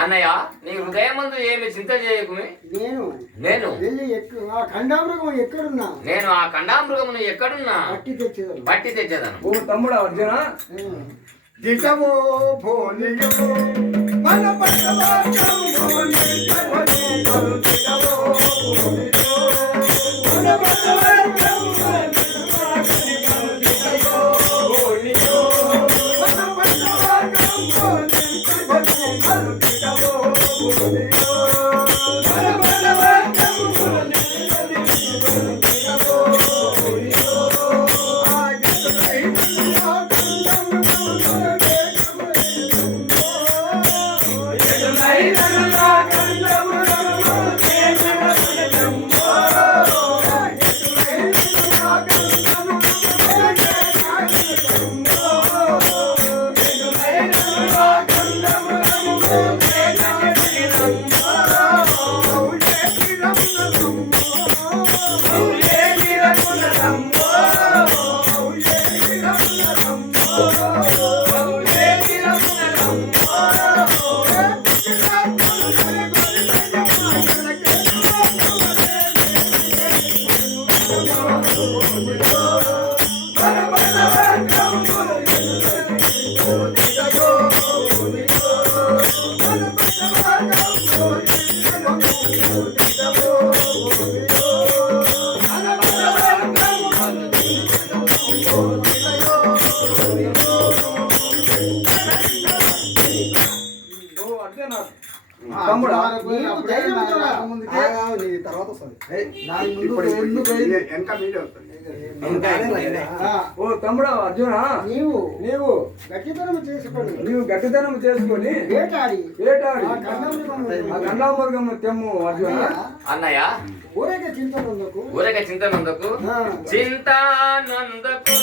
అన్నయ్య నీ హృదయమందు ఏమి చింత చేయకు. నేను నేను ఆ ఖండామృగం ఎక్కడున్నా నేను ఆ ఖండామృగమును ఎక్కడున్నా బట్టి తెచ్చేదను. ఓ తమ్ముడు అర్జున దిశమో భోనియో మన పట్టవాచం భోనియో మన పట్టవాచం ఓ తమ్ముడు అర్జున నీవు గట్టితనం చేసుకొని వేటాడి ఆ గండామృగం తెమ్ము అర్జున. అన్నయ్య ఊరక చింతానందకు చింతానందకు